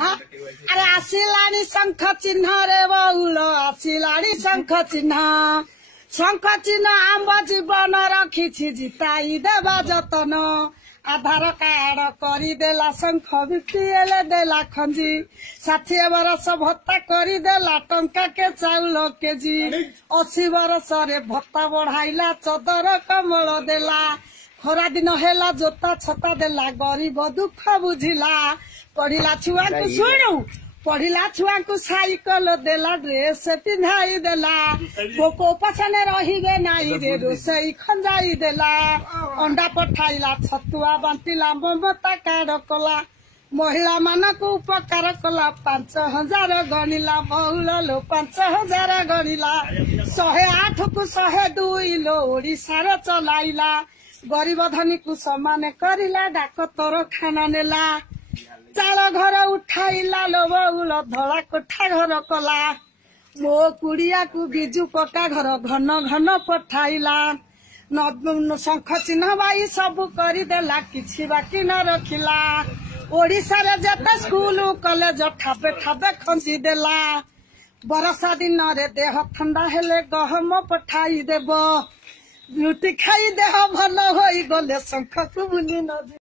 अरे आसिलानी शंख चिन्ह रे बउल आसिलानी शंख चिन्ह आंब जीवन रखी जिताई देवा जतन आधार कार्ड करदेला शंख बीपीएल देला खंजी 60 बरस भत्ता करदेला टंका के चाउल केजी 80 बरस रे भत्ता बढ़ाइला चदर कमल देला खरा दिन हेला जोता छता देला गरीब दुख बुझिला पढ़िला छुआ को शुणु पढ़िला छुआ को साइकल देला ड्रेस पिंधाई देला पोको पछने रहिबे नाई रे रोसई खंजाई देला अंडा पठाइला छतुआ बांटिला ममता कार्ड कला महिला मानक उपकार कला 5000 गणिला बहुल लो 5000 गणिला 108 को 102 लो ओडिसा चलाइला गरीब धनी को समान करिला डाक्तर खाना नेला चाल घर उठाइला लो बउल धड़ा कोठा घर कला मो कुड़िया को बिजु पक्का घर घन घन पठाइला शंख चिन्ह बाई सब करदेला किछि बाकी न रखिला ओडिसा रे जते स्कूल कॉलेज ठाबे ठाबे खंजी देला बरसा दिन रे देह ठंडा हेले गहम पठाई देबो ब्यूटी खाई देह भल होई गले शंख को बुली न